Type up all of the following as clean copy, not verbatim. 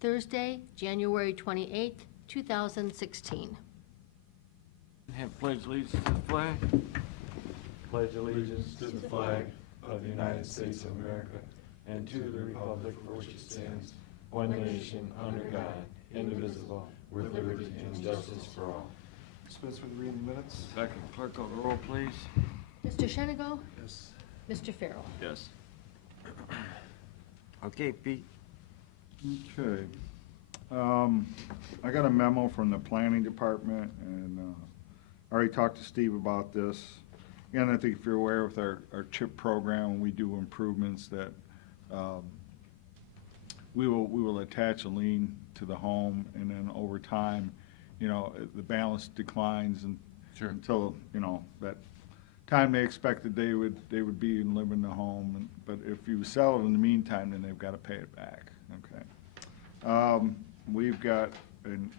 Thursday, January 28th, 2016. Have pledged allegiance to the flag. Pledge allegiance to the flag of the United States of America and to the republic for which it stands, one nation, under God, indivisible, with liberty and justice for all. Dispense with reading minutes. Second, clerk call the roll, please. Mr. Shenigo? Yes. Mr. Farrell? Yes. Okay, Pete. Okay. I got a memo from the planning department, and I already talked to Steve about this. Again, I think if you're aware with our CHIP program, when we do improvements that we will attach a lien to the home, and then over time, the balance declines until, that time they expected they would be and live in the home. But if you sell it in the meantime, then they've got to pay it back, okay? We've got an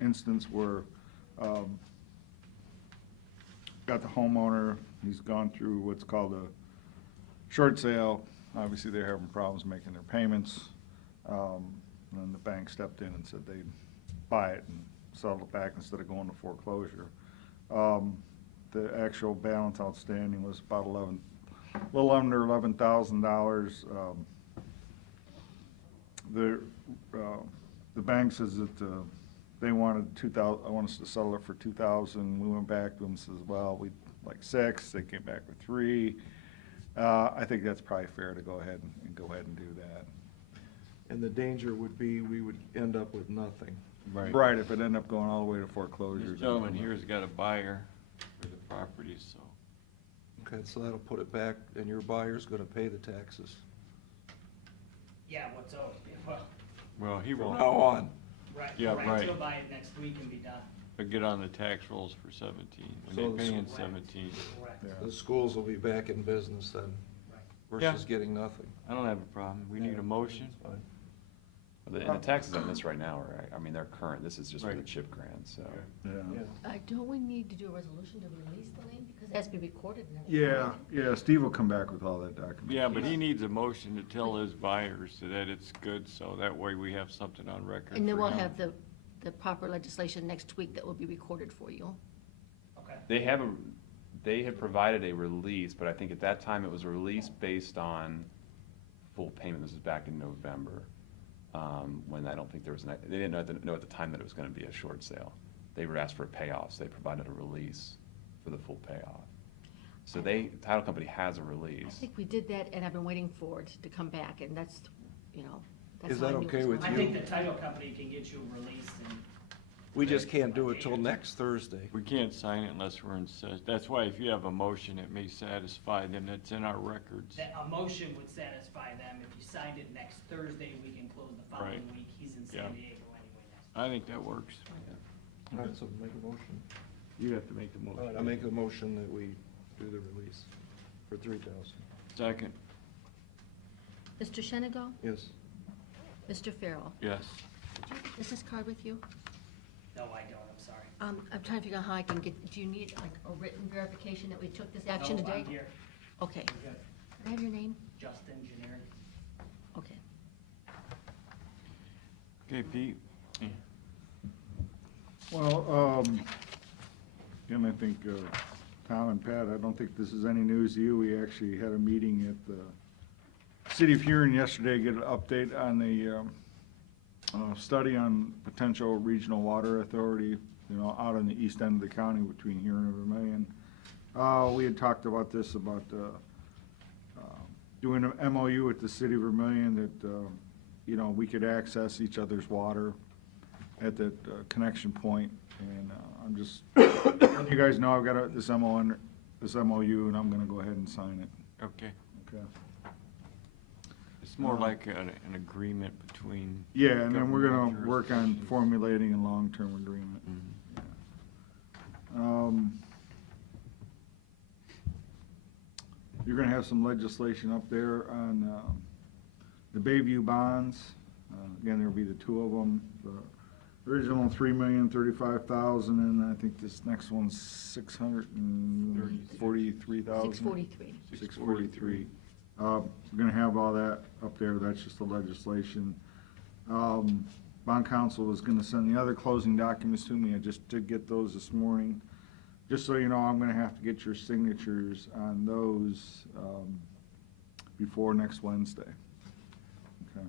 instance where got the homeowner, he's gone through what's called a short sale. Obviously, they're having problems making their payments. And the bank stepped in and said they'd buy it and sell it back instead of going to foreclosure. The actual balance outstanding was about a little under $11,000. The bank says that they wanted I want us to settle it for $2,000. We went back to them and says, well, we'd like $6,000. They came back with $3,000. I think that's probably fair to go ahead and do that. And the danger would be we would end up with nothing. Right, if it ended up going all the way to foreclosure. This gentleman here's got a buyer for the property, so. Okay, so that'll put it back, and your buyer's gonna pay the taxes. Yeah, what's owed, yeah, well, Well, he From won't. now on. right, Yeah, right, right. he'll buy it next week and be done, But get on the tax rolls for 17, when So they pay in the- 17. correct, Yeah. The schools will be back in business then, right. versus getting nothing. I don't have a problem. We need a motion. That's fine. And the taxes on this right now are, I mean, they're current, this is just for the Right. CHIP grant, so. Yeah. Don't we need to do a resolution to release the lien? Because it has to be recorded and everything. Yeah, Steve will come back with all that document. Yeah, but he needs a motion to tell his buyers that it's good, so that way we have something on record. And then for we'll him. have the proper legislation next week that will be recorded for you. Okay, They had provided a release, but I think at that time it was a release based on full payment. This was back in November, when I don't think there was, they didn't know at the time that it was gonna be a short sale. They were asked for a payoff, so they provided a release for the full payoff. So the title company has a I release. think we did that, and I've been waiting for it to come back, and that's, that's Is how I that knew it okay was with I going. think the title company can get you released and. We just can't do it till next Thursday. We can't sign it unless we're in session. That's why if you have a motion, it may satisfy them. It's in our records. That a motion would satisfy them, if you signed it next Thursday, we can close the following Right. week, he's in Yeah. San Diego anyway next. I think that works. All right, so make a motion. You have to make the All motion. right, I make a motion that we do the release for $3,000. Second, Mr. Shenigo? Yes. Mr. Farrell? yes. Did you have a business card with you? No, I don't, I'm sorry. I'm trying to figure out how I can get, do you need like a written verification that we took this action No, today? I'm here, Okay. I'm good. Can I have your name? Justin Generic. Okay. Okay, Pete? Well, again, I think, Tom and Pat, I don't think this is any news to you. We actually had a meeting at the City of Huron yesterday, get an update on the study on potential regional water authority, out on the east end of the county between Huron and Vermillion. We had talked about this, about doing an MOU with the City of Vermillion that, we could access each other's water at that connection point. And I'm just, letting you guys know I've got this MOU, and I'm gonna go ahead and sign it. Okay. Okay. It's more like an agreement between. Yeah, and then we're gonna government work on jurisdictions. formulating a long-term agreement. Mhm. Yeah. You're gonna have some legislation up there on the Bayview bonds. Again, there'll be the two of them. The original $3,035,000, and I think this next one's $643,000. 643. 643. We're gonna have all that up there. That's just the legislation. Bond counsel was gonna send the other closing documents to me. I just did get those this morning. Just so you know, I'm gonna have to get your signatures on those, before next Wednesday. Okay.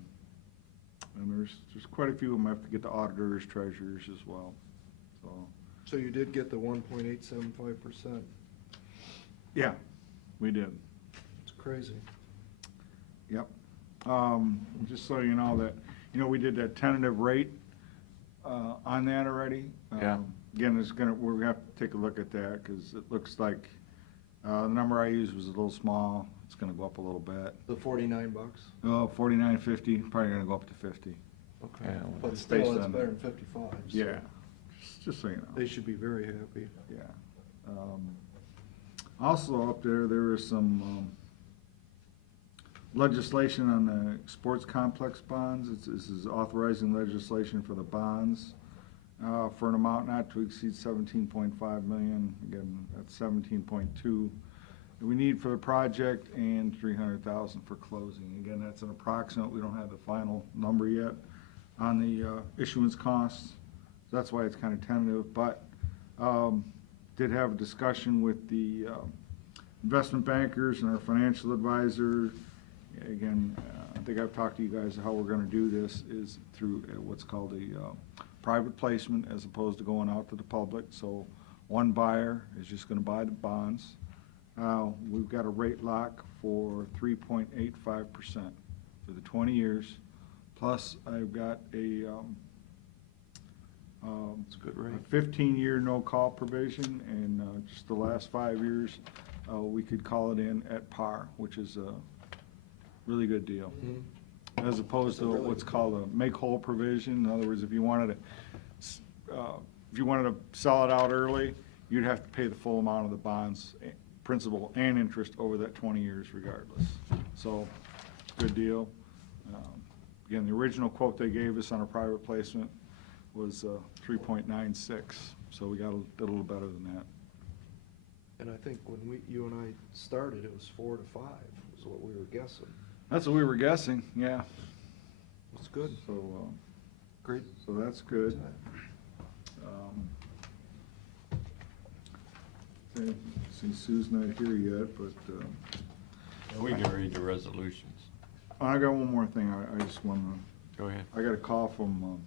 And there's quite a few of them. I have to get the auditors, treasurers as well, so. So you did get the 1.875%. Yeah, we did. It's crazy. Yep. Just so you know that, we did that tentative rate, on that already. Yeah. Again, we're gonna have to take a look at that, cause it looks like, the number I used was a little small. It's gonna go up a little bit. The $49? Oh, 49.50, probably gonna go up to 50. Okay. Yeah, But it's still, based it's on- better than 55. so Yeah, just so you know. They should be very happy. Yeah. Also up there was some legislation on the sports complex bonds. This is authorizing legislation for the bonds for an amount not to exceed 17.5 million. Again, that's 17.2 that we need for the project and 300,000 for closing. Again, that's an approximate. We don't have the final number yet on the issuance costs. So that's why it's kind of tentative, but did have a discussion with the investment bankers and our financial advisor. Again, I think I've talked to you guys how we're gonna do this is through what's called a private placement as opposed to going out to the public. So one buyer is just gonna buy the bonds. We've got a rate lock for 3.85% for the 20 years. Plus, I've got a It's a good rate. 15-year no-call provision, and just the last 5 years, we could call it in at par, which is a really good deal. Mhm. As opposed to what's called a make-whole provision. In other words, if you wanted to sell it out early, you'd have to pay the full amount of the bonds, principal and interest over that 20 years regardless. So, good deal. Again, the original quote they gave us on a private placement was 3.96, so we did a little better than that. And I think when you and I started, it was 4 to 5, was what we were guessing. That's what we were guessing, yeah. It's good. So, Great. so that's good. Okay, see, Sue's not here yet, but, We can read the resolutions. I got one more thing I just want to. Go ahead. I got a call from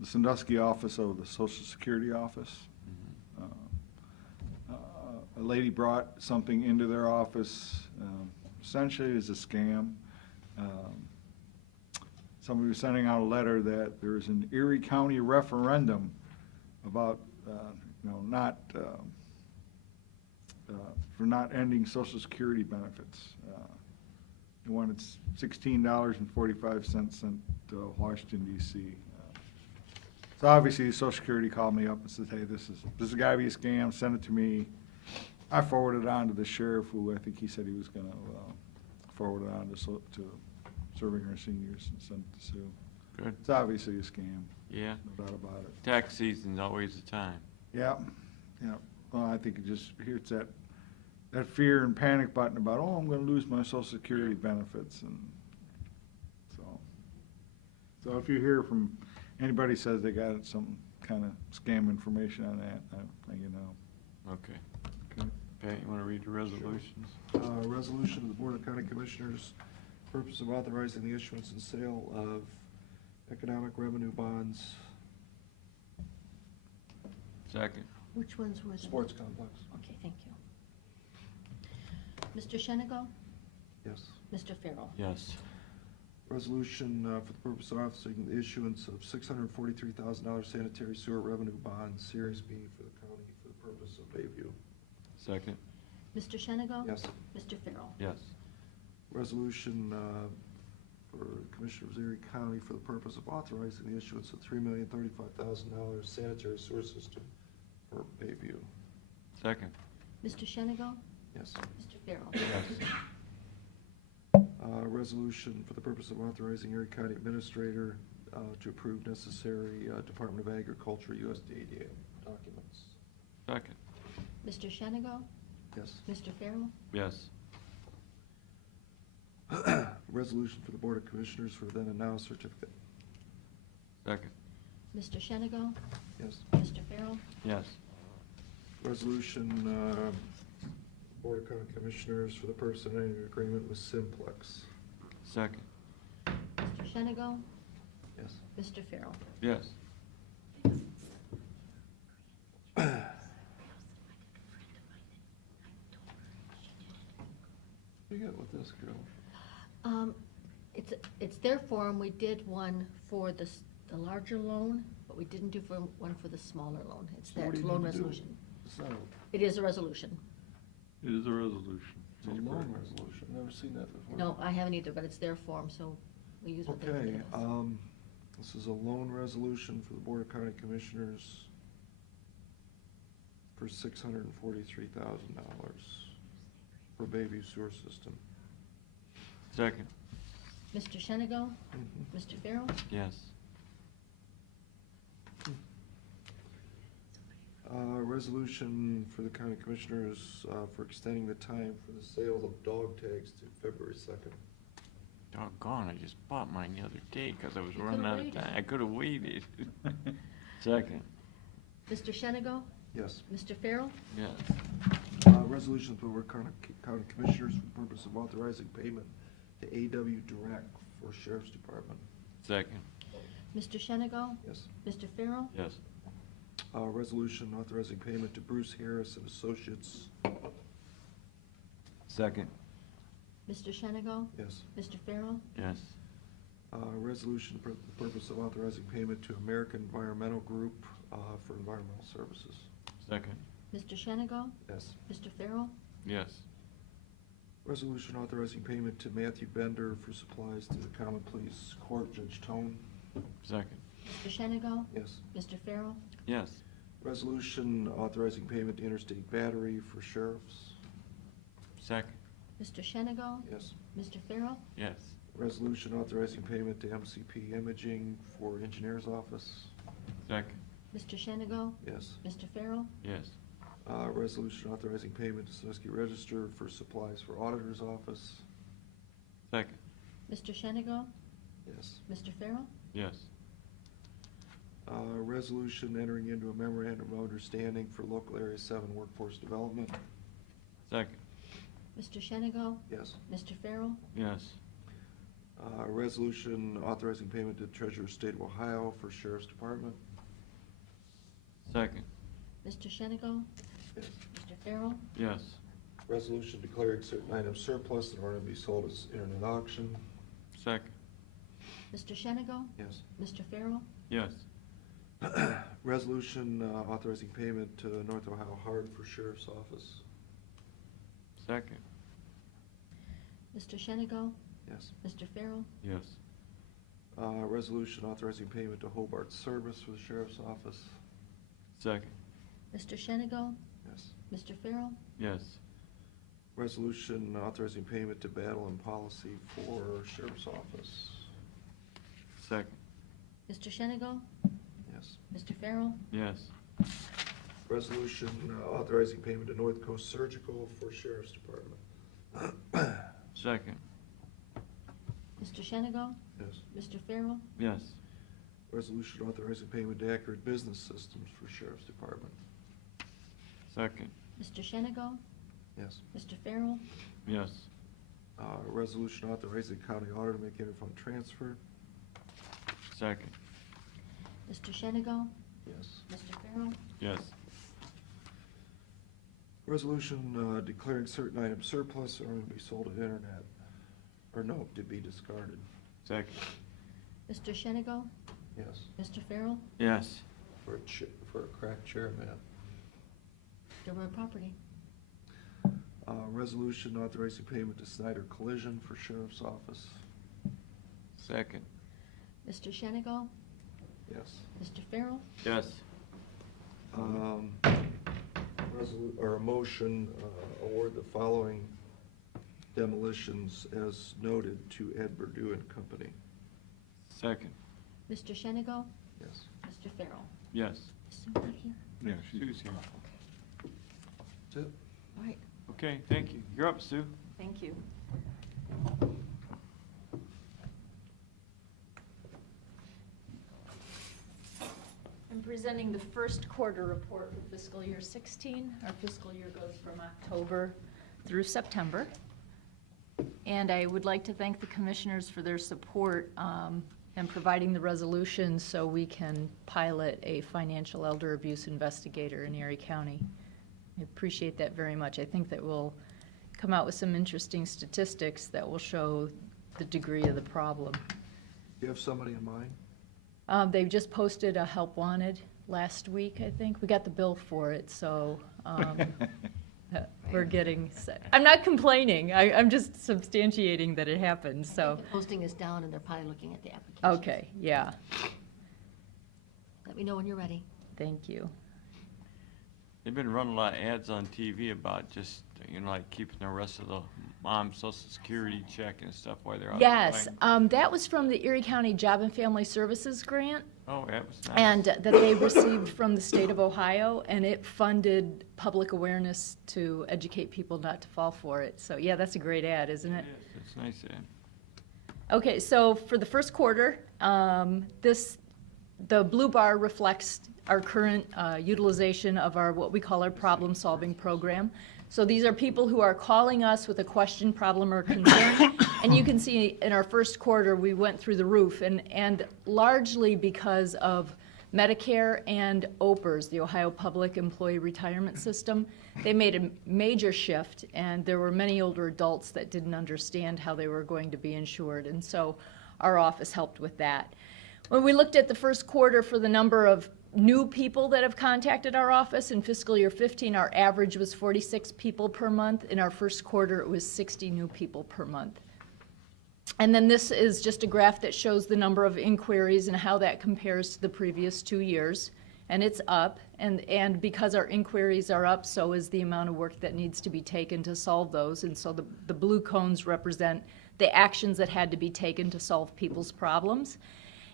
the Sandusky office of the Social Security office. A lady brought something into their office, essentially it's a scam. Somebody was sending out a letter that there is an Erie County referendum about, for not ending Social Security benefits. They wanted $16.45 sent to Washington DC. So obviously, Social Security called me up and said, hey, this has got to be a scam, send it to me. I forwarded it on to the sheriff, who I think he said he was gonna forward it on to Serving Our Seniors and send it to Sue. Good. It's obviously a scam, Yeah. no doubt about it. Tax season's always the time. Yeah, yeah. Well, I think it's that fear and panic button about, oh, I'm gonna lose my Social Security benefits, and so if you hear from anybody says they got some kind of scam information on that, you know. Okay. Okay. Pat, you want to read the resolutions? Resolution of the Board of County Commissioners, purpose of authorizing the issuance and sale of economic revenue bonds, Second. Which ones were the? sports complex. Okay, thank you. Mr. Shenigo? Yes. Mr. Farrell? Yes. Resolution for the purpose of authorizing the issuance of $643,000 sanitary sewer revenue bonds, Series B for the county for the purpose of Bayview. Second. Mr. Shenigo? Yes. Mr. Farrell? Yes. Resolution for the Commissioner of Erie County for the purpose of authorizing the issuance of $3,035,000 sanitary sewer system for Bayview. Second. Mr. Shenigo? Yes. Mr. Farrell? Yes. Resolution for the purpose of authorizing Erie County Administrator to approve necessary Department of Agriculture USDA documents. Second. Mr. Shenigo? Yes. Mr. Farrell? Yes. Resolution for the Board of Commissioners for then and now certificate. Second. Mr. Shenigo? Yes. Mr. Farrell? Yes. Resolution, Board of County Commissioners for the purpose of entering an agreement with Simplex. Second. Mr. Shenigo? Yes. Mr. Farrell? Yes. What do you got with this, Carol? It's their form. We did one for the larger loan, but we didn't do one for the smaller loan. It's So what that do you loan need to do? resolution. It's not, It is a resolution. It is a resolution. it's a loan resolution, never seen that before. No, I haven't either, but it's their form, so we use what they Okay, give us. this is a loan resolution for the Board of County Commissioners for $643,000 for Bayview Sewer System. Second. Mr. Shenigo? Mr. Farrell? Yes. Resolution for the County Commissioners, for extending the time for the sale of dog tags to February 2nd. Doggone, I just bought mine the other day because I was You running could've out of waited. time. I could have waited. Second. Mr. Shenigo? Yes. Mr. Farrell? Yes. Resolution for the County Commissioners for the purpose of authorizing payment to AW Direct for Sheriff's Department. Second. Mr. Shenigo? Yes. Mr. Farrell? Yes. Resolution authorizing payment to Bruce Harris and Associates. Second. Mr. Shenigo? Yes. Mr. Farrell? Yes. Resolution for the purpose of authorizing payment to American Environmental Group for environmental services. Second. Mr. Shenigo? Yes. Mr. Farrell? Yes. Resolution authorizing payment to Matthew Bender for supplies to the Common Pleas Court, Judge Tone. Second. Mr. Shenigo? Yes. Mr. Farrell? Yes. Resolution authorizing payment to Interstate Battery for sheriffs. Second. Mr. Shenigo? Yes. Mr. Farrell? Yes. Resolution authorizing payment to MCP Imaging for Engineer's Office. Second. Mr. Shenigo? Yes. Mr. Farrell? Yes. Resolution authorizing payment to Sandusky Register for supplies for Auditor's Office. Second. Mr. Shenigo? Yes. Mr. Farrell? Yes. Resolution entering into a memorandum of understanding for local Area 7 workforce development. Second. Mr. Shenigo? Yes. Mr. Farrell? Yes. Resolution authorizing payment to Treasurer State of Ohio for Sheriff's Department. Second. Mr. Shenigo? Yes. Mr. Farrell? Yes. Resolution declaring certain items surplus in order to be sold as internet auction. Second. Mr. Shenigo? Yes. Mr. Farrell? Yes. Resolution authorizing payment to North Ohio Hard for Sheriff's Office. Second. Mr. Shenigo? Yes. Mr. Farrell? Yes. Resolution authorizing payment to Hobart Service for the Sheriff's Office. Second. Mr. Shenigo? Yes. Mr. Farrell? Yes. Resolution authorizing payment to Battle and Policy for Sheriff's Office. Second. Mr. Shenigo? Yes. Mr. Farrell? Yes. Resolution authorizing payment to North Coast Surgical for Sheriff's Department. Second. Mr. Shenigo? Yes. Mr. Farrell? Yes. Resolution authorizing payment to Accurate Business Systems for Sheriff's Department. Second. Mr. Shenigo? Yes. Mr. Farrell? Yes. Resolution authorizing county auditor to make interfund transfer. Second. Mr. Shenigo? Yes. Mr. Farrell? Yes. Resolution declaring certain items surplus or to be sold at internet, or no, to be discarded. Second. Mr. Shenigo? Yes. Mr. Farrell? Yes. For a cracked chair, man. Railroad property. Resolution authorizing payment to Snyder Collision for Sheriff's Office. Second. Mr. Shenigo? Yes. Mr. Farrell? Yes. Or a motion, award the following demolitions as noted to Ed Perdue and Company. Second. Mr. Shenigo? Yes. Mr. Farrell? Yes. Is Sue not here? Yeah, Sue's here. That's it. All right, Okay, thank you. You're up, Sue. thank you. presenting the first quarter report for fiscal year 16. Our fiscal year goes from October through September. And I would like to thank the commissioners for their support and providing the resolution so we can pilot a financial elder abuse investigator in Erie County. I appreciate that very much. I think that we'll come out with some interesting statistics that will show the degree of the problem. Do you have somebody in mind? They've just posted a help wanted last week, I think. We got the bill for it, so we're getting, I'm not complaining. I'm just substantiating that it happened, so. The posting is down and they're probably looking at the application. Okay, yeah, Let me know when you're ready. thank you. They've been running a lot of ads on TV about just, like keeping the rest of the mom's social security check and stuff while they're out. Yes, playing. that was from the Erie County Job and Family Services Grant. Oh, that was nice. And that they received from the state of Ohio, and it funded public awareness to educate people not to fall for it. So, yeah, that's a great ad, isn't it? Yes, it's nice ad. Okay, so for the first quarter, the blue bar reflects our current utilization of our, what we call our problem-solving program. So these are people who are calling us with a question, problem, or concern. And you can see in our first quarter, we went through the roof, and largely because of Medicare and OPERS, the Ohio Public Employee Retirement System, they made a major shift, and there were many older adults that didn't understand how they were going to be insured, and so our office helped with that. When we looked at the first quarter for the number of new people that have contacted our office in fiscal year 15, our average was 46 people per month. In our first quarter, it was 60 new people per month. And then this is just a graph that shows the number of inquiries and how that compares to the previous 2 years. And it's up, and because our inquiries are up, so is the amount of work that needs to be taken to solve those. And so the blue cones represent the actions that had to be taken to solve people's problems.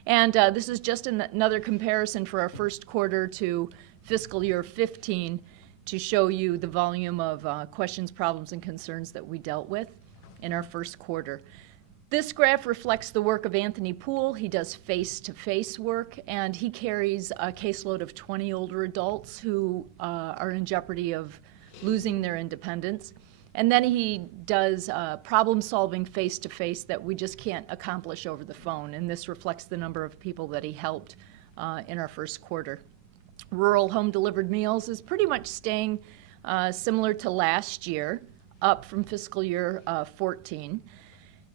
And this is just another comparison for our first quarter to fiscal year 15 to show you the volume of questions, problems, and concerns that we dealt with in our first quarter. This graph reflects the work of Anthony Poole. He does face-to-face work, and he carries a caseload of 20 older adults who are in jeopardy of losing their independence. And then he does problem-solving face-to-face that we just can't accomplish over the phone, and this reflects the number of people that he helped in our first quarter. Rural home-delivered meals is pretty much staying similar to last year, up from fiscal year 14.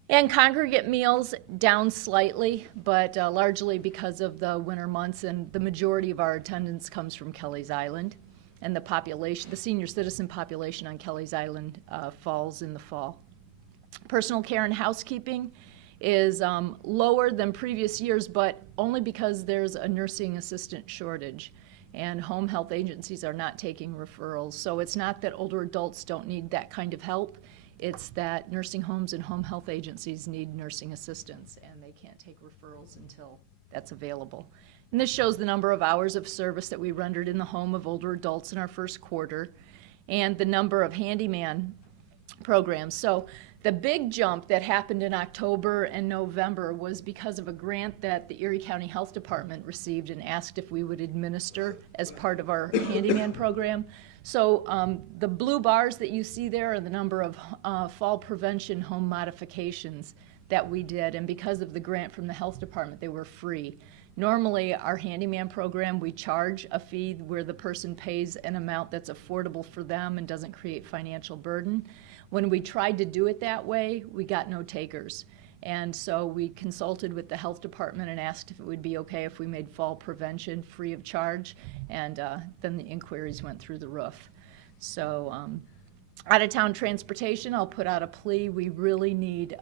And congregate meals down slightly, but largely because of the winter months, and the majority of our attendance comes from Kelly's Island. And the population, the senior citizen population on Kelly's Island falls in the fall. Personal care and housekeeping is lower than previous years, but only because there's a nursing assistant shortage, and home health agencies are not taking referrals. So it's not that older adults don't need that kind of help, it's that nursing homes and home health agencies need nursing assistants, and they can't take referrals until that's available. And this shows the number of hours of service that we rendered in the home of older adults in our first quarter, and the number of handyman programs. So the big jump that happened in October and November was because of a grant that the Erie County Health Department received and asked if we would administer as part of our handyman program. So the blue bars that you see there are the number of fall prevention home modifications that we did, and because of the grant from the Health Department, they were free. Normally, our handyman program, we charge a fee where the person pays an amount that's affordable for them and doesn't create financial burden. When we tried to do it that way, we got no takers. And so we consulted with the health department and asked if it would be okay if we made fall prevention free of charge, and then the inquiries went through the roof. So out-of-town transportation, I'll put out a plea. We really need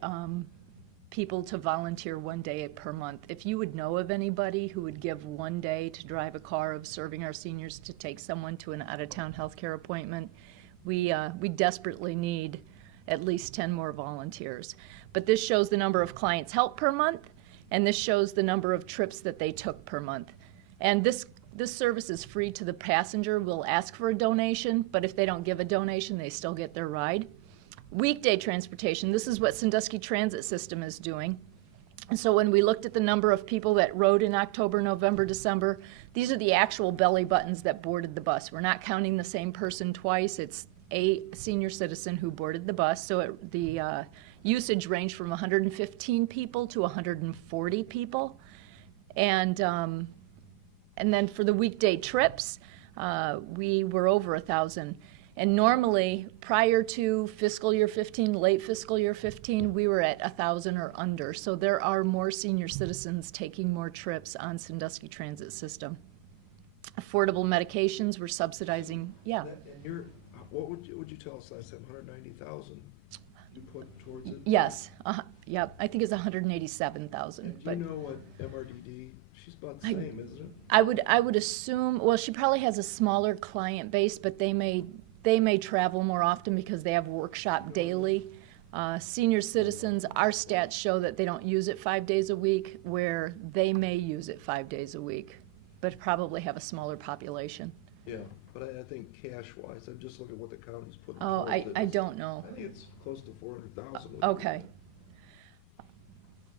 people to volunteer 1 day per month. If you would know of anybody who would give 1 day to drive a car of serving our seniors to take someone to an out-of-town healthcare appointment, we desperately need at least 10 more volunteers. But this shows the number of clients helped per month, and this shows the number of trips that they took per month. And this service is free to the passenger. We'll ask for a donation, but if they don't give a donation, they still get their ride. Weekday transportation, this is what Sandusky Transit System is doing. And so when we looked at the number of people that rode in October, November, December, these are the actual belly buttons that boarded the bus. We're not counting the same person twice. It's a senior citizen who boarded the bus. So the usage ranged from 115 people to 140 people. And then for the weekday trips, we were over 1,000. And normally, prior to fiscal year 15, late fiscal year 15, we were at 1,000 or under. So there are more senior citizens taking more trips on Sandusky Transit System. Affordable medications, we're subsidizing, yeah. And what would you tell us last time, 190,000 you put towards it? Yes, yep, I think it's 187,000. And do But you know what MRDD, she's about the same, isn't it? I would assume, well, she probably has a smaller client base, but they may travel more often because they have workshop daily. Senior citizens, our stats show that they don't use it 5 days a week, where they may use it 5 days a week, but probably have a smaller population. Yeah, but I think cash-wise, I'm just looking at what the county's putting Oh, towards it. I don't know. I think it's close to 400,000. Okay.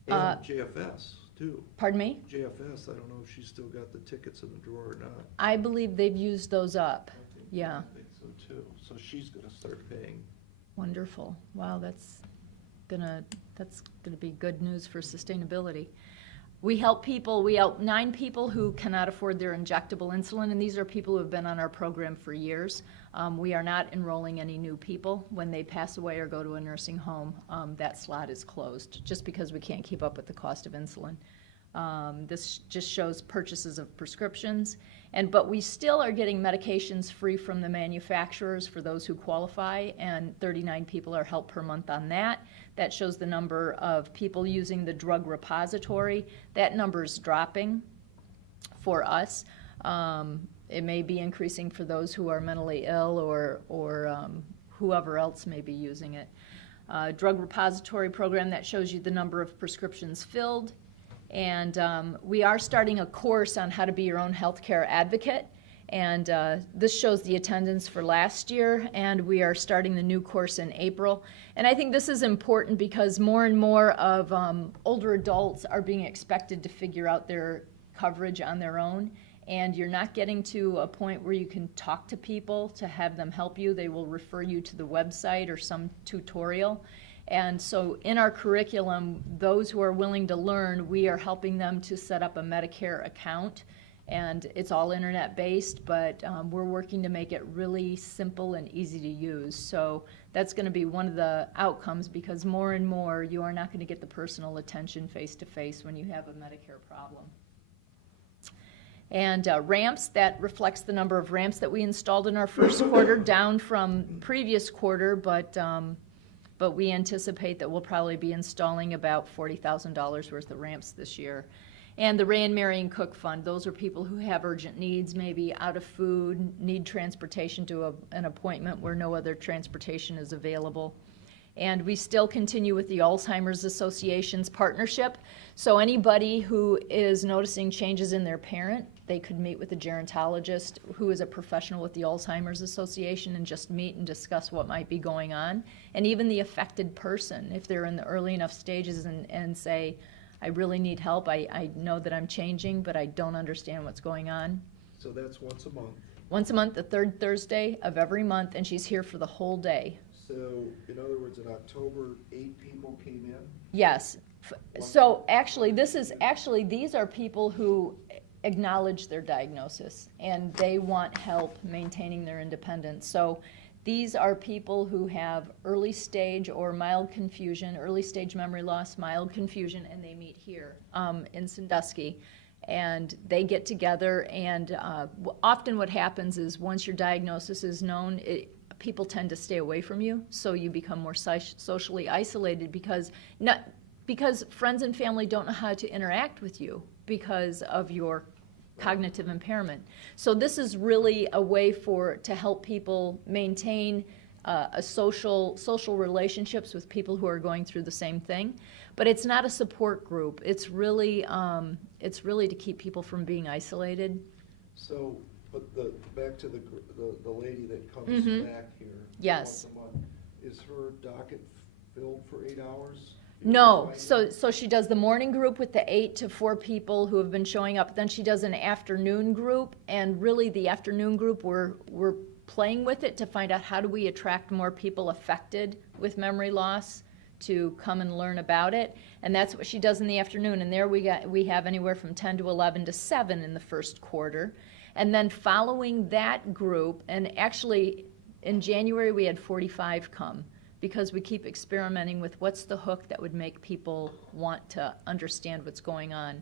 And JFS, too. Pardon me? JFS, I don't know if she's still got the tickets in the drawer or not. I believe they've used those up. Yeah. I think so, too. So she's gonna start paying. Wonderful. Wow, that's gonna be good news for sustainability. We help 9 people who cannot afford their injectable insulin, and these are people who have been on our program for years. We are not enrolling any new people. When they pass away or go to a nursing home, that slot is closed, just because we can't keep up with the cost of insulin. This just shows purchases of prescriptions, but we still are getting medications free from the manufacturers for those who qualify, and 39 people are helped per month on that. That shows the number of people using the drug repository. That number is dropping for us. It may be increasing for those who are mentally ill or whoever else may be using it. Drug repository program, that shows you the number of prescriptions filled. And we are starting a course on how to be your own healthcare advocate. And this shows the attendance for last year, and we are starting the new course in April. And I think this is important because more and more of older adults are being expected to figure out their coverage on their own. And you're not getting to a point where you can talk to people to have them help you. They will refer you to the website or some tutorial. And so in our curriculum, those who are willing to learn, we are helping them to set up a Medicare account. And it's all internet-based, but we're working to make it really simple and easy to use. So that's going to be one of the outcomes, because more and more you are not going to get the personal attention face-to-face when you have a Medicare problem. And ramps, that reflects the number of ramps that we installed in our first quarter, down from previous quarter, but we anticipate that we'll probably be installing about $40,000 worth of ramps this year. And the Ray and Marion Cook Fund, those are people who have urgent needs, maybe out of food, need transportation to an appointment where no other transportation is available. And we still continue with the Alzheimer's Association's partnership. So anybody who is noticing changes in their parent, they could meet with a gerontologist who is a professional with the Alzheimer's Association and just meet and discuss what might be going on. And even the affected person, if they're in the early enough stages and say, I really need help, I know that I'm changing, but I don't understand what's going on. So that's once a month. Once a month, the third Thursday of every month, and she's here for the whole day. So, in other words, in October, 8 people came in? Yes. So actually, these are people who acknowledge their diagnosis, and they want help maintaining their independence. So these are people who have early stage or mild confusion, early stage memory loss, mild confusion, and they meet here in Sandusky. And they get together, and often what happens is once your diagnosis is known, people tend to stay away from you, so you become more socially isolated because friends and family don't know how to interact with you because of your cognitive impairment. So this is really a way to help people maintain social relationships with people who are going through the same thing. But it's not a support group. It's really to keep people from being isolated. So, but back to the lady that comes Mm-hmm. back here Yes. once a month, is her docket filled for 8 hours? No, so she does the morning group with the 8 to 4 people who have been showing up. Then she does an afternoon group, and really the afternoon group, we're playing with it to find out how do we attract more people affected with memory loss to come and learn about it. And that's what she does in the afternoon. And there we have anywhere from 10 to 11 to 7 in the first quarter. And then following that group, and actually in January we had 45 come, because we keep experimenting with what's the hook that would make people want to understand what's going on.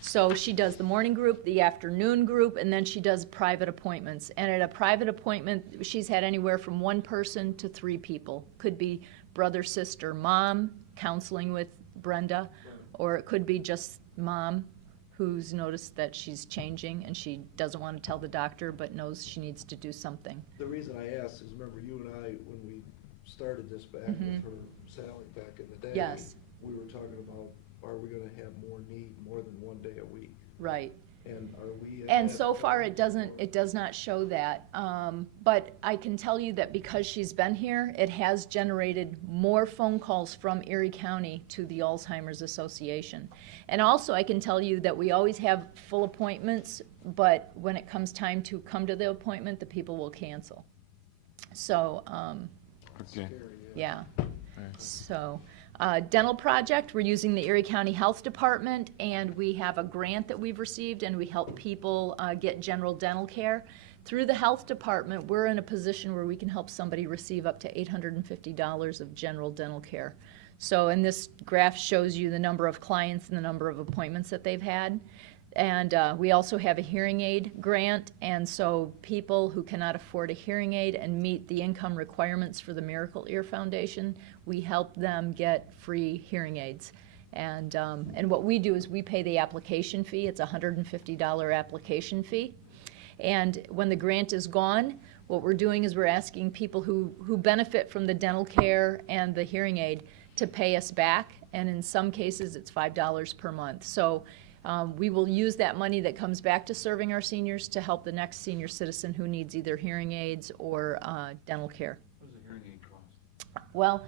So she does the morning group, the afternoon group, and then she does private appointments. And at a private appointment, she's had anywhere from 1 person to 3 people. Could be brother, sister, mom, counseling with Brenda, or it could be just mom who's noticed that she's changing and she doesn't want to tell the doctor but knows she needs to do something. The reason I asked is, remember you and I, when we started this back with her Sally back in the day. Yes. We were talking about, are we gonna have more need, more than 1 day a week? Right. And are we? And so far, it does not show that. But I can tell you that because she's been here, it has generated more phone calls from Erie County to the Alzheimer's Association. And also, I can tell you that we always have full appointments, but when it comes time to come to the appointment, the people will cancel. So, Okay. yeah. So, dental project, we're using the Erie County Health Department, and we have a grant that we've received, and we help people get general dental care. Through the Health Department, we're in a position where we can help somebody receive up to $850 of general dental care. So, and this graph shows you the number of clients and the number of appointments that they've had. And we also have a hearing aid grant, and so people who cannot afford a hearing aid and meet the income requirements for the Miracle Ear Foundation, we help them get free hearing aids. And what we do is we pay the application fee. It's a $150 application fee. And when the grant is gone, what we're doing is we're asking people who benefit from the dental care and the hearing aid to pay us back, and in some cases it's $5 per month. So we will use that money that comes back to serving our seniors to help the next senior citizen who needs either hearing aids or dental care. What does a hearing aid cost? Well,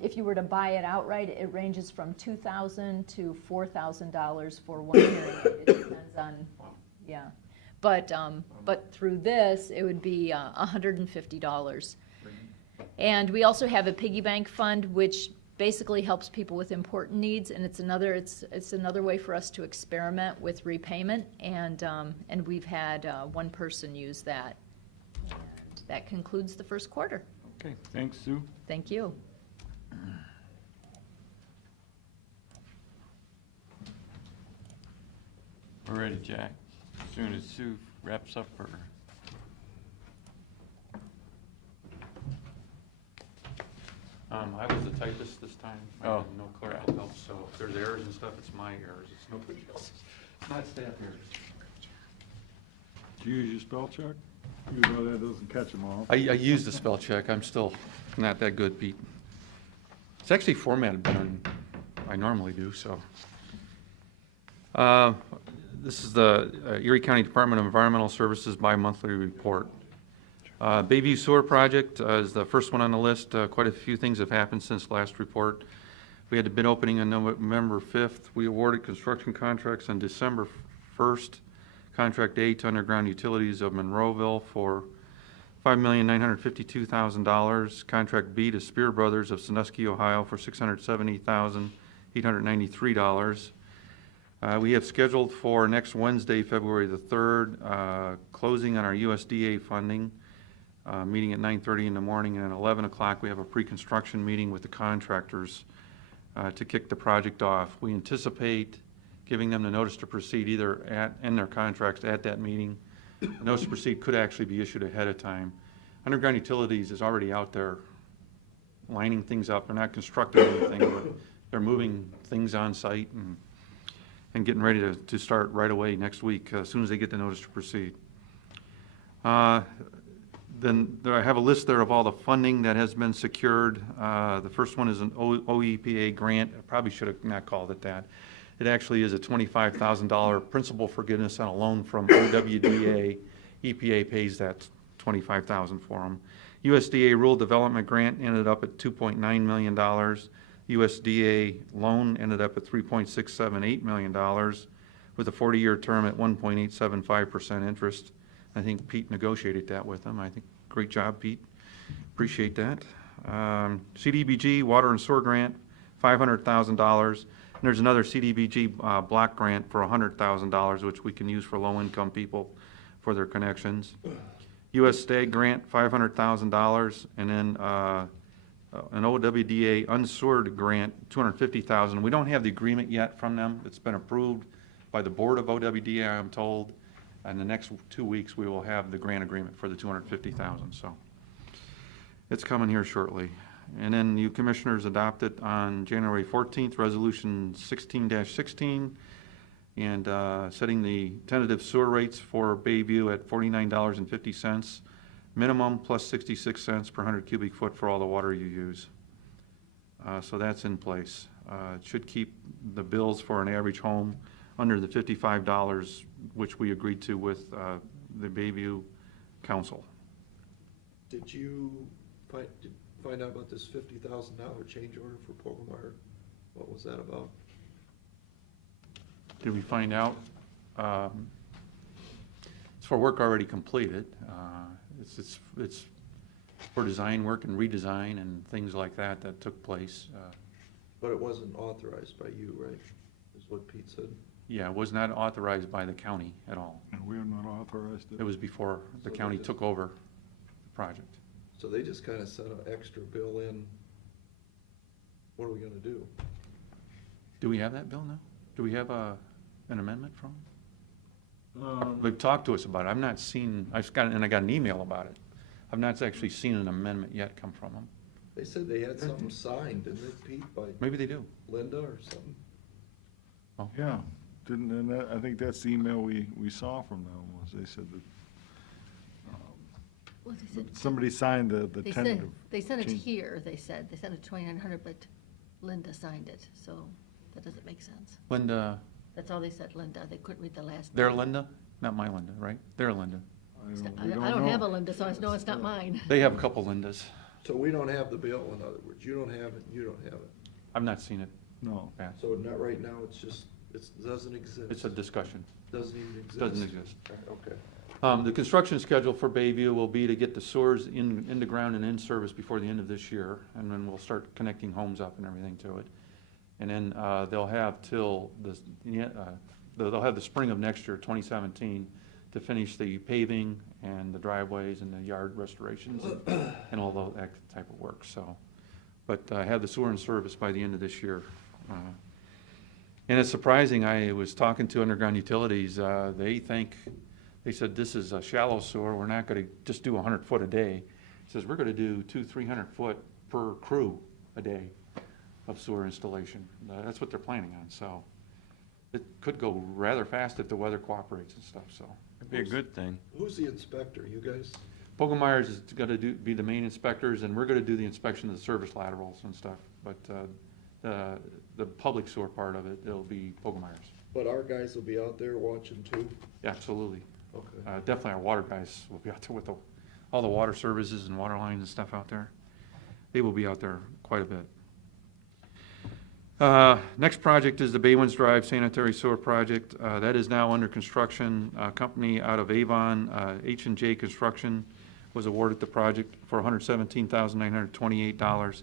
if you were to buy it outright, it ranges from $2,000 to $4,000 for one hearing aid. It depends on, yeah. But through this, it would be $150. And we also have a piggy bank fund, which basically helps people with important needs, and it's another way for us to experiment with repayment, and we've had 1 person use that. And that concludes the first quarter. Okay, thanks, Sue. Thank you. We're ready, Jack. As soon as Sue wraps up her. I was the typist this time. I Oh, had no clerical help, so if there's errors and stuff, it's my errors. It's nobody else's. It's not staff errors. Do you use your spell check? Even though that doesn't catch them all. I used the spell check. I'm still not that good, Pete. It's actually formatted better than I normally do, so. This is the Erie County Department of Environmental Services bi-monthly report. Bayview Sewer Project is the first one on the list. Quite a few things have happened since last report. We had the bid opening on November 5th. We awarded construction contracts on December 1st. Contract A to Underground Utilities of Monroeville for $5,952,000. Contract B to Spear Brothers of Sandusky, Ohio for $670,893. We have scheduled for next Wednesday, February the 3rd, closing on our USDA funding, meeting at 9:30 in the morning, and at 11 o'clock we have a pre-construction meeting with the contractors to kick the project off. We anticipate giving them the notice to proceed either in their contracts at that meeting. The notice to proceed could actually be issued ahead of time. Underground Utilities is already out there lining things up. They're not constructing anything, but they're moving things on site and getting ready to start right away next week, as soon as they get the notice to proceed. Then I have a list there of all the funding that has been secured. The first one is an OEPA grant. I probably should have not called it that. It actually is a $25,000 principal forgiveness on a loan from OWDA. EPA pays that $25,000 for them. USDA Rural Development Grant ended up at $2.9 million. The USDA loan ended up at $3.678 million with a 40-year term at 1.875% interest. I think Pete negotiated that with them. I think, great job, Pete. Appreciate that. CDBG Water and Sewer Grant, $500,000. And there's another CDBG block grant for $100,000, which we can use for low-income people for their connections. US State grant, $500,000, and then an OWDA unsewered grant, $250,000. We don't have the agreement yet from them. It's been approved by the board of OWDA, I'm told. In the next 2 weeks, we will have the grant agreement for the $250,000. So it's coming here shortly. And then you commissioners adopted on January 14th, Resolution 16-16, and setting the tentative sewer rates for Bayview at $49.50, minimum plus 66 cents per 100 cubic foot for all the water you use. So that's in place. It should keep the bills for an average home under the $55, which we agreed to with the Bayview Council. Did you find out about this $50,000 change order for Pogomar? What was that about? Did we find out? It's for work already completed. It's for design work and redesign and things like that that took place. But it wasn't authorized by you, right? Is what Pete said? Yeah, it was not authorized by the county at all. And we have not authorized it. It was before the So county they just- took over the project. So they just kind of sent an extra bill in. What are we gonna do? Do we have that bill now? Do we have an amendment from them? They've talked to us about it. I've not seen, I got an email about it. I've not actually seen an amendment yet come from them. They said they had something signed, didn't they, Pete, by Maybe they do. Linda or something? Yeah, didn't, and that, I think that's the email we saw from them, was they said that Well, they said, somebody signed the they tentative. sent, they sent it change. here, they said. They sent it 2,900, but Linda signed it, so that doesn't make sense. Linda, That's all they said, Linda. They couldn't read the last. their name. Linda? Not my Linda, right? Their Linda. It's not- We I don't have a know. Linda, so I know it's not mine. They have a couple Lindas. So we don't have the bill, in other words. You don't have it, you don't have it. I've not seen it, No. Pat. So not right now, it's just, it doesn't exist. It's a discussion. Doesn't even exist. Doesn't exist. Okay. The construction schedule for Bayview will be to get the sewers in the ground and in service before the end of this year, and then we'll start connecting homes up and everything to it. And then they'll have till they'll have the spring of next year, 2017, to finish the paving and the driveways and the yard restorations and all that type of work. So, but have the sewer in service by the end of this year. And it's surprising. I was talking to Underground Utilities. They said, this is a shallow sewer, we're not gonna just do 100 foot a day. He says, we're gonna do 200-300 foot per crew a day of sewer installation. That's what they're planning on, so it could go rather fast if the weather cooperates and stuff, so. It'd be a good thing. Who's the inspector, you guys? Pogomeyer's is gonna be the main inspectors, and we're gonna do the inspection of the service laterals and stuff, but the public sewer part of it, it'll be Pogomeyer's. But our guys will be out there watching too? Absolutely. Okay. Definitely our water guys will be out there with all the water services and water lines and stuff out there. They will be out there quite a bit. Next project is the Baywinds Drive Sanitary Sewer Project. That is now under construction. A company out of Avon, H&J Construction, was awarded the project for $117,928.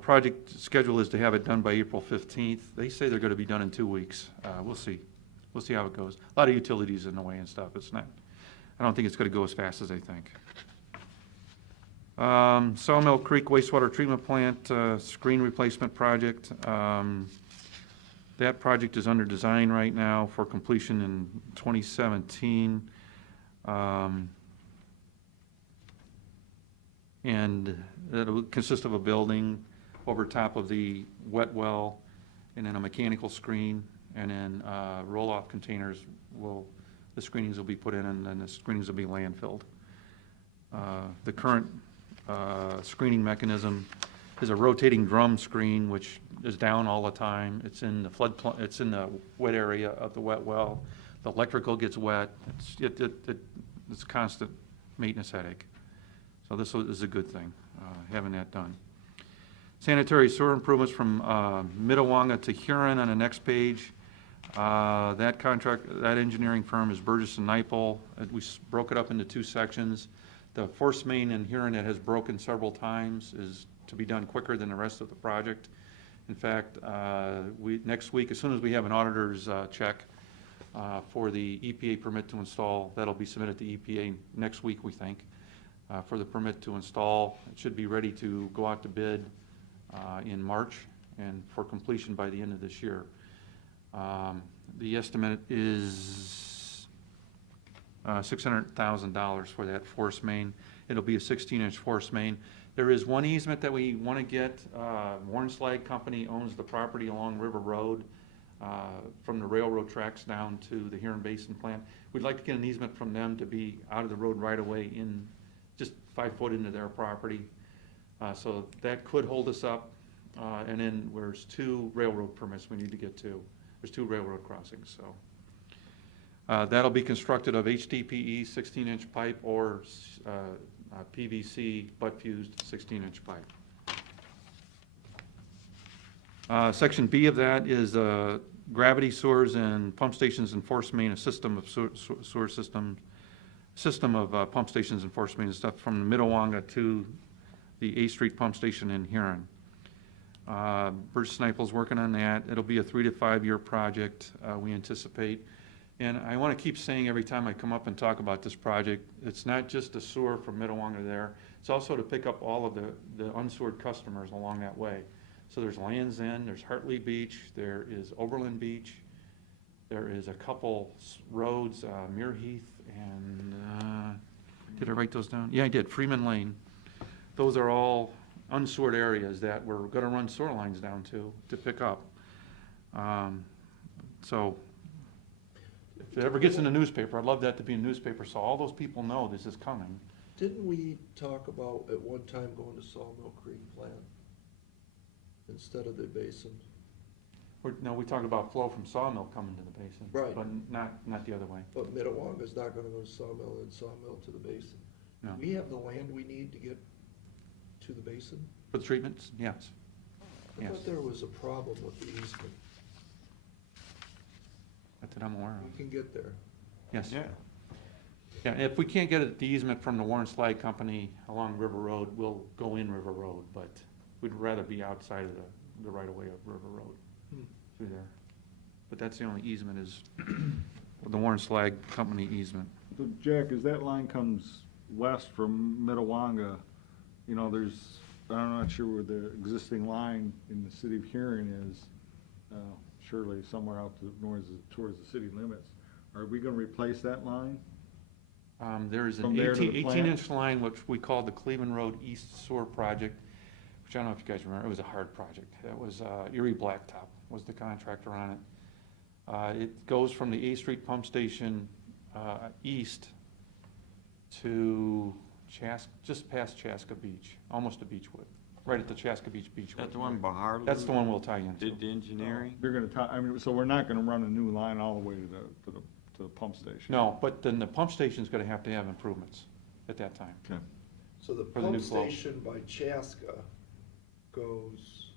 Project schedule is to have it done by April 15th. They say they're going to be done in 2 weeks. We'll see. We'll see how it goes. A lot of utilities in the way and stuff. It's not, I don't think it's going to go as fast as they think. Sawmill Creek Wastewater Treatment Plant screen replacement project. That project is under design right now for completion in 2017. And it'll consist of a building over top of the wet well, and then a mechanical screen, and then roll-off containers the screenings will be put in, and then the screenings will be landfilled. The current screening mechanism is a rotating drum screen, which is down all the time. It's in the it's in the wet area of the wet well. The electrical gets wet. It's a constant maintenance headache. So this is a good thing, having that done. Sanitary sewer improvements from Mitawanga to Huron on the next page. That contract, that engineering firm is Burgess and Nyepel. We broke it up into two sections. The force main in Huron that has broken several times is to be done quicker than the rest of the project. In fact, next week, as soon as we have an auditor's check for the EPA permit to install, that'll be submitted to EPA next week, we think, for the permit to install. It should be ready to go out to bid in March and for completion by the end of this year. The estimate is $600,000 for that force main. It'll be a 16-inch force main. There is one easement that we want to get. Warren Slag Company owns the property along River Road from the railroad tracks down to the Huron Basin plant. We'd like to get an easement from them to be out of the road right away in just 5 foot into their property. So that could hold us up. And then there's 2 railroad permits we need to get to. There's 2 railroad crossings, so. That'll be constructed of HDPE 16-inch pipe or PVC butt-fused 16-inch pipe. Section B of that is gravity sewers and pump stations and force main, a system of sewer system of pump stations and force main and stuff from Mitawanga to the A Street pump station in Huron. Burgess Nyepel's working on that. It'll be a 3 to 5 year project, we anticipate. And I want to keep saying every time I come up and talk about this project, it's not just the sewer from Mitawanga there. It's also to pick up all of the unsewered customers along that way. So there's Land's End, there's Hartley Beach, there is Oberlin Beach, there is a couple roads, Muir Heath, and did I write those down? Yeah, I did. Freeman Lane. Those are all unsewered areas that we're going to run sewer lines down to pick up. So if it ever gets in the newspaper, I'd love that to be a newspaper so all those people know this is coming. Didn't we talk about at one time going to Sawmill Creek plant instead of the basin? No, we talked about flow from Sawmill coming to the basin. Right. But not the other way. But Mitawanga's not gonna go to Sawmill and Sawmill to the basin. No. Do we have the land we need to get to the basin? For the treatments, yes. I Yes. thought there was a problem with the easement. Not that I'm aware We of. can get there. Yes. Yeah. Yeah, if we can't get the easement from the Warren Slag Company along River Road, we'll go in River Road, but we'd rather be outside of the right-of-way of River Road through there. But that's the only easement is the Warren Slag Company easement. So Jack, as that line comes west from Mitawanga, you know, I'm not sure where the existing line in the city of Huron is, surely somewhere out towards the city limits. Are we gonna replace that line? There's From an there to the plant? 18-inch line, which we call the Cleveland Road East Sewer Project, which I don't know if you guys remember, it was a hard project. That was Erie Blacktop was the contractor on it. It goes from the A Street pump station east to just past Chaska Beach, almost to Beechwood, right at the Chaska Beach Beechwood. That's the one Bahar That's the one we'll tie into. did the engineering? You're gonna so we're not gonna run a new line all the way to the pump station? No, but then the pump station's gonna have to have improvements at that time. Okay. So the For the new pump flow. station by Chaska goes,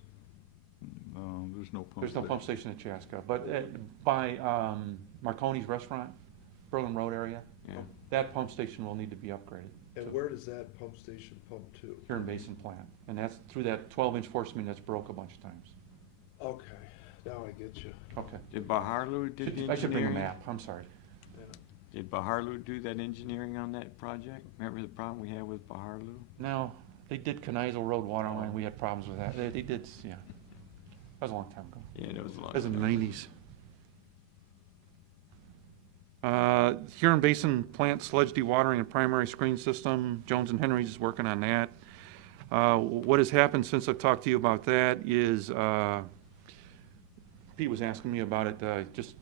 No, there's no pump. There's no pump station at Chaska, but by Marconi's Restaurant, Berlin Road area, Yeah. that pump station will need to be upgraded. and where does that pump station pump to? Huron Basin plant, and that's through that 12-inch force main that's broke a bunch of times. Okay, now I get you. Okay. Did Baharlu do the engineering? I should bring a map, I'm sorry. Yeah. Did Baharlu do that engineering on that project? Remember the problem we had with Baharlu? No, they did Kneisel Road water line, we had problems with that. They did, yeah. That was a long time ago. Yeah, that was a lot. That was in the 90s. Huron Basin plant sludge dewatering and primary screen system, Jones and Henry's is working on that. What has happened since I've talked to you about that is, Pete was asking me about it just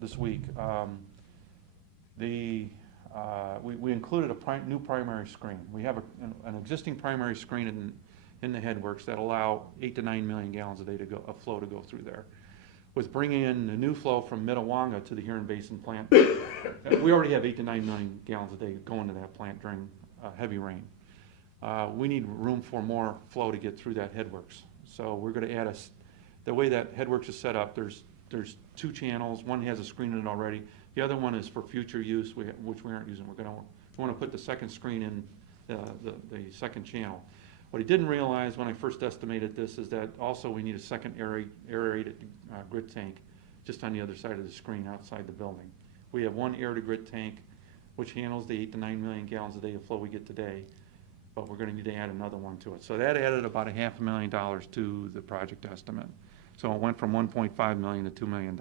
this week. We included a new primary screen. We have an existing primary screen in the headworks that allow 8 to 9 million gallons a day of flow to go through there. With bringing in the new flow from Mitawanga to the Huron Basin plant, we already have 8 to 9 million gallons a day going to that plant during heavy rain. We need room for more flow to get through that headworks. So we're gonna add the way that Headworks is set up, there's 2 channels. One has a screen in it already. The other one is for future use, which we aren't using. We wanna put the second screen in the second channel. What I didn't realize when I first estimated this is that also we need a second aerated grid tank just on the other side of the screen outside the building. We have one air-to-grid tank which handles the 8 to 9 million gallons a day of flow we get today, but we're gonna need to add another one to it. So that added about $500,000 to the project estimate. So it went from $1.5 million to $2 million.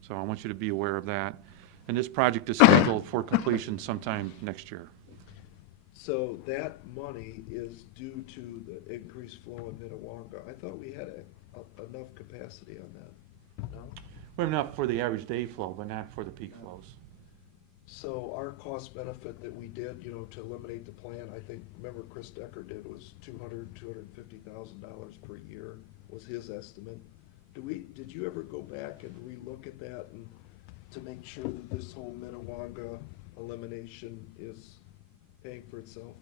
So I want you to be aware of that. And this project is scheduled for completion sometime next year. So that money is due to the increased flow in Minnewanka. I thought we had enough capacity on that, no? Well, not for the average day flow, but not for the peak flows. So our cost benefit that we did, you know, to eliminate the plant, I think, remember Chris Decker did was $250,000 per year was his estimate. Did you ever go back and relook at that and to make sure that this whole Minnewanka elimination is paying for itself?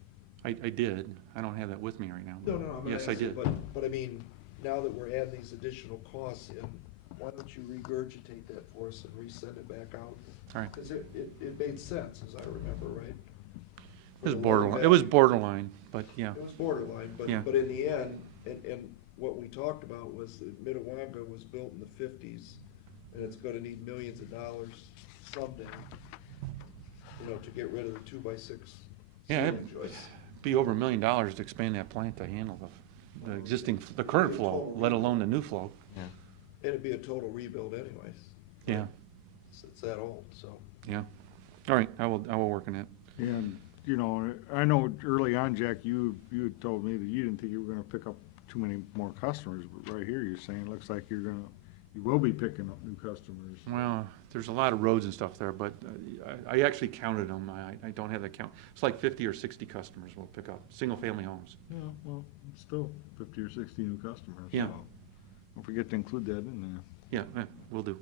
I did. I don't have that with me right now. No, I'm not Yes, I asking, did. but I mean, now that we're adding these additional costs in, why don't you regurgitate that for us and resend it back out? All right. Because it made sense, as I remember, right? It was borderline, it was borderline, but yeah. It was borderline, Yeah. but in the end, and what we talked about was that Minnewanka was built in the 50s, and it's gonna need millions of dollars someday, you know, to get rid of the 2x6 Yeah, ceiling joists. Be over $1 million to expand that plant to handle the current flow, let alone the new flow. And it'd be a total rebuild anyways. Yeah, It's that old, so. yeah. All right, I will work on it. And, you know, I know early on, Jack, you had told me that you didn't think you were gonna pick up too many more customers, but right here, you're saying, it looks like you will be picking up new customers. Well, there's a lot of roads and stuff there, but I actually counted them. I don't have that count. It's like 50 or 60 customers we'll pick up, single-family homes. Yeah, well, still 50 or 60 new customers. Yeah. so don't forget to include that in there. Yeah, will do.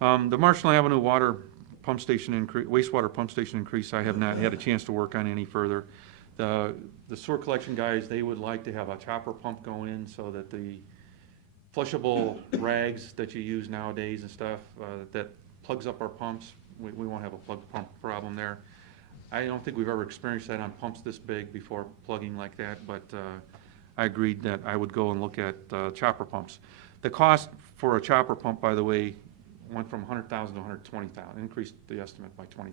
The Marshall Avenue water pump station increase, wastewater pump station increase, I have not had a chance to work on any further. The sewer collection guys, they would like to have a chopper pump going in so that the flushable rags that you use nowadays and stuff, that plugs up our pumps, we won't have a plug pump problem there. I don't think we've ever experienced that on pumps this big before plugging like that, but I agreed that I would go and look at chopper pumps. The cost for a chopper pump, by the way, went from $100,000 to $120,000, increased the estimate by $20,000.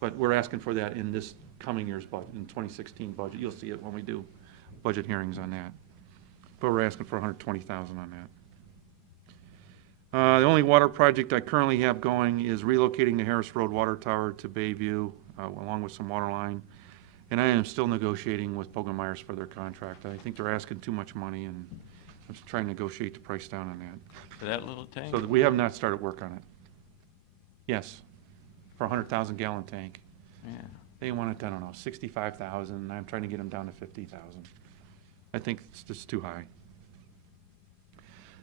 But we're asking for that in this coming year's budget, in 2016 budget. You'll see it when we do budget hearings on that. But we're asking for $120,000 on that. The only water project I currently have going is relocating the Harris Road Water Tower to Bayview, along with some water line. And I am still negotiating with Poggen Myers for their contract. I think they're asking too much money, and I'm just trying to negotiate the price down on that. For that little tank? So we have not started work on it. Yes, for a 100,000 gallon tank. Yeah. They want it, I don't know, 65,000, and I'm trying to get them down to 50,000. I think it's just too high.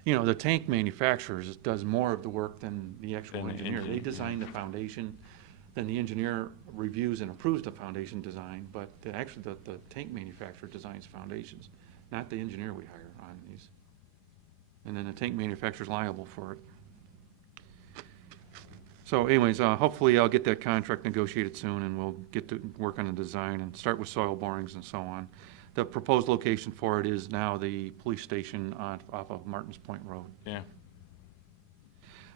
You know, the tank manufacturers does more of the work than the actual Than the engineer. They engineer. design the foundation, then the engineer reviews and approves the foundation design, but actually the tank manufacturer designs foundations, not the engineer we hire on these. And then the tank manufacturer's liable for it. So anyways, hopefully I'll get that contract negotiated soon, and we'll get to work on the design and start with soil borings and so on. The proposed location for it is now the police station off of Martins Point Road. Yeah.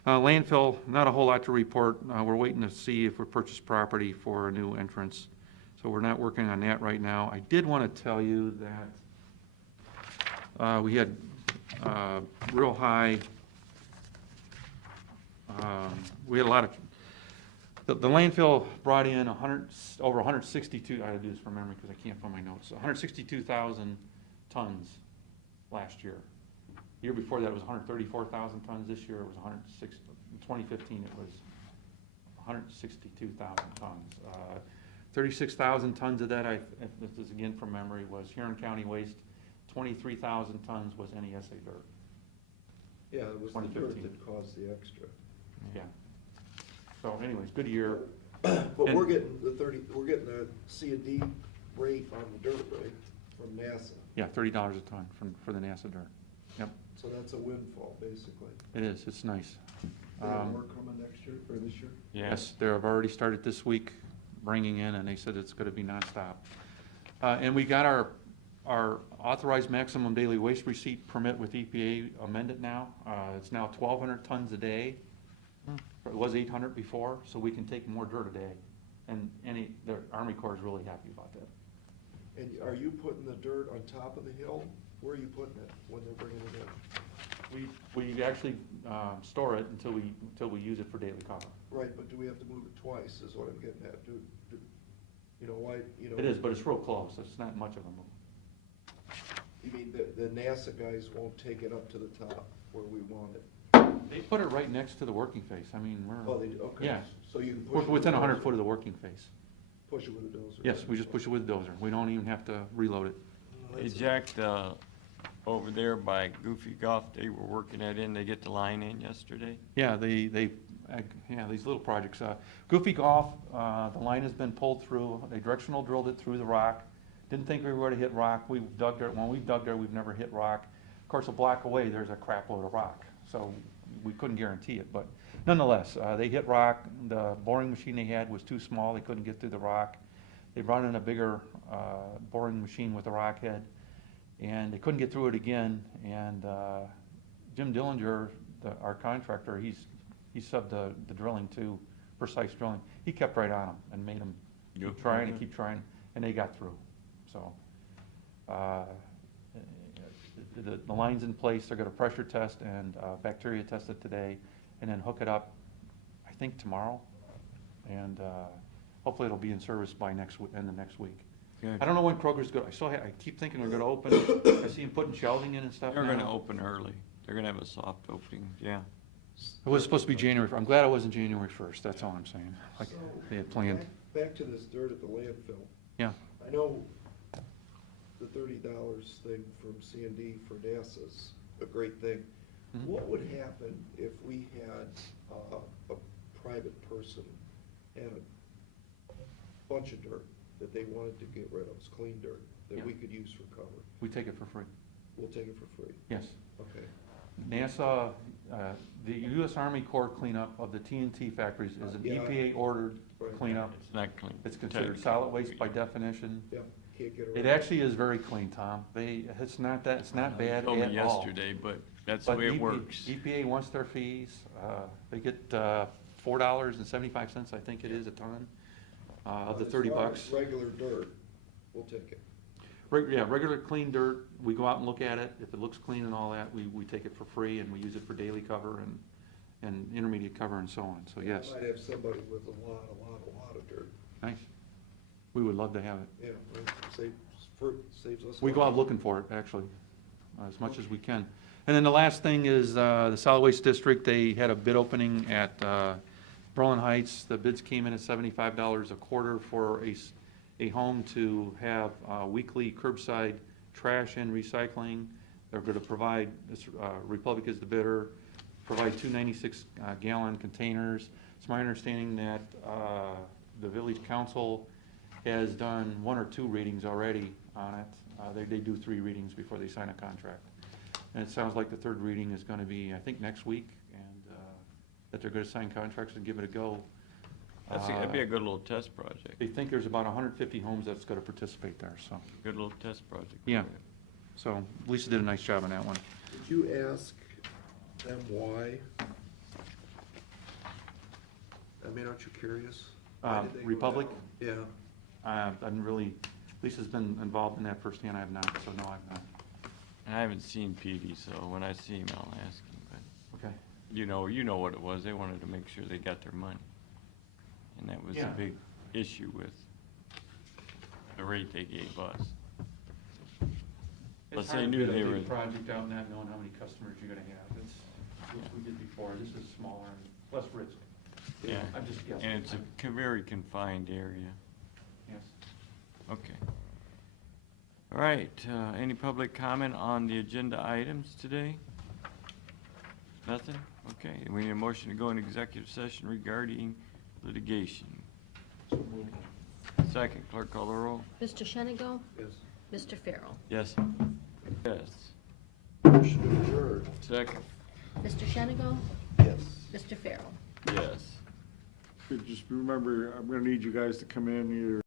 Landfill, not a whole lot to report. We're waiting to see if we purchase property for a new entrance. So we're not working on that right now. I did want to tell you that we had real high, we had a lot of, the landfill brought in over 162, I gotta do this from memory because I can't find my notes, 162,000 tons last year. The year before that it was 134,000 tons. This year it was 106, in 2015 it was 162,000 tons. 36,000 tons of that, this is again from memory, was Huron County waste. 23,000 tons was NESA dirt. Yeah, it was the dirt 2015. that caused the extra. Yeah. So anyways, good year. But And- we're getting the C&D rate on the dirt, right? from NASA. Yeah, $30 a ton for the NASA dirt. Yep, So that's a windfall, basically. it is, it's nice. They have Um, more coming next year, or this year? Yes, they've already started this week bringing in, and they said it's gonna be nonstop. And we got our authorized maximum daily waste receipt permit with EPA amended now. It's now 1,200 tons a day. It was 800 before, so we can take more dirt a day. And the Army Corps is really happy about that. And are you putting the dirt on top of the hill? Where are you putting it when they're bringing it in? We actually store it until we use it for daily cover. Right, but do we have to move it twice, is what I'm getting at? You know, why, you know? It is, but it's real close, it's not much of a move. You mean the NASA guys won't take it up to the top where we want it? They put it right next to the working face, I mean, Oh, they, okay. Yeah. So you can we're push it. within with a 100 dozer. foot of the working face. Push it with a dozer. Yes, we just push it with a dozer, we don't even have to reload it. Hey, Jack, over there by Goofy Golf, they were working that in, they get the line in yesterday? Yeah, yeah, these little projects. Goofy Golf, the line has been pulled through, they directional drilled it through the rock. Didn't think we were gonna hit rock, we've dug there, when we've dug there, we've never hit rock. Of course, a block away, there's a crap load of rock, so we couldn't guarantee it, but nonetheless, they hit rock. The boring machine they had was too small, they couldn't get through the rock. They brought in a bigger boring machine with a rock head, and they couldn't get through it again, and Jim Dillinger, our contractor, he subbed the drilling to Precise Drilling. He kept right on them and made them keep trying and keep trying, and they got through. So, the line's in place, they're gonna pressure test and bacteria test it today, and then hook it up, I think tomorrow, and hopefully it'll be in service by end of next week. Good. I don't know when Kroger's gonna, I keep thinking they're gonna open, I see them putting shelving in and stuff They're now. gonna open early, they're gonna have a soft opening, yeah. It was supposed to be January, I'm glad it wasn't January 1st, that's all I'm saying, like So, they had planned. Back to this dirt at the landfill. Yeah, I know the $30 thing from C&D for NASA's a great thing. Mhm. What would happen if we had a private person and a bunch of dirt that they wanted to get rid of, it's clean dirt, that Yeah. we could use for cover? we take it for free, We'll take it for free. yes. Okay. NASA, the U.S. Army Corps cleanup of the TNT factories is an Yeah. EPA-ordered Right. cleanup. It's not clean. It's considered solid waste by definition. Yeah, can't get around. It actually is very clean, Tom. It's not bad You at told me all. yesterday, but that's the But way it works. EPA wants their fees. They get $4.75, I think it is, a ton, of the As far as $30. Regular dirt, we'll take it. Yeah, regular clean dirt, we go out and look at it. If it looks clean and all that, we take it for free, and we use it for daily cover and intermediate cover and so on. So yes, Might have somebody with a lot of dirt. nice. We would love to have it. Yeah, right, saves us. We go out looking for it, actually, as much as we can. And then the last thing is, the Solid Waste District, they had a bid opening at Berlin Heights. The bids came in at $75 a quarter for a home to have weekly curbside trash and recycling. They're gonna provide, Republic is the bidder, provide 2 96-gallon containers. It's my understanding that the village council has done 1 or 2 readings already on it. They do 3 readings before they sign a contract. And it sounds like the 3rd reading is gonna be, I think, next week, and that they're gonna sign contracts and give it a go. That'd be a good little test project, They think there's about 150 homes that's gonna participate there, so, good little test project. Yeah. so Lisa did a nice job on that one. Did you ask them why? I mean, aren't you curious? Why did they go Republic? down? I'm really, Lisa's been involved in that firsthand, I have not, so no, I've not. And I haven't seen Petey, so when I see him, I'll ask him, but Okay. you know what it was, they wanted to make sure they got their money. And that was Yeah. a big issue with the rate they gave us. But It's they hard to knew get a they big were, project out not knowing how many customers you're gonna have. It's, which we did before, this is smaller and less risk. yeah, I'm just guessing. and it's a very confined area. Yes. Okay. All right, any public comment on the agenda items today? Nothing? Okay, we need a motion to go into executive session regarding litigation. Second, clerk call the roll. Mr. Shenigo? Yes. Mr. Farrell, Yes. Yes. Motion adjourned. Second. Mr. Shenigo, Yes. Mr. Farrell. Yes. Just remember, I'm gonna need you guys to come in either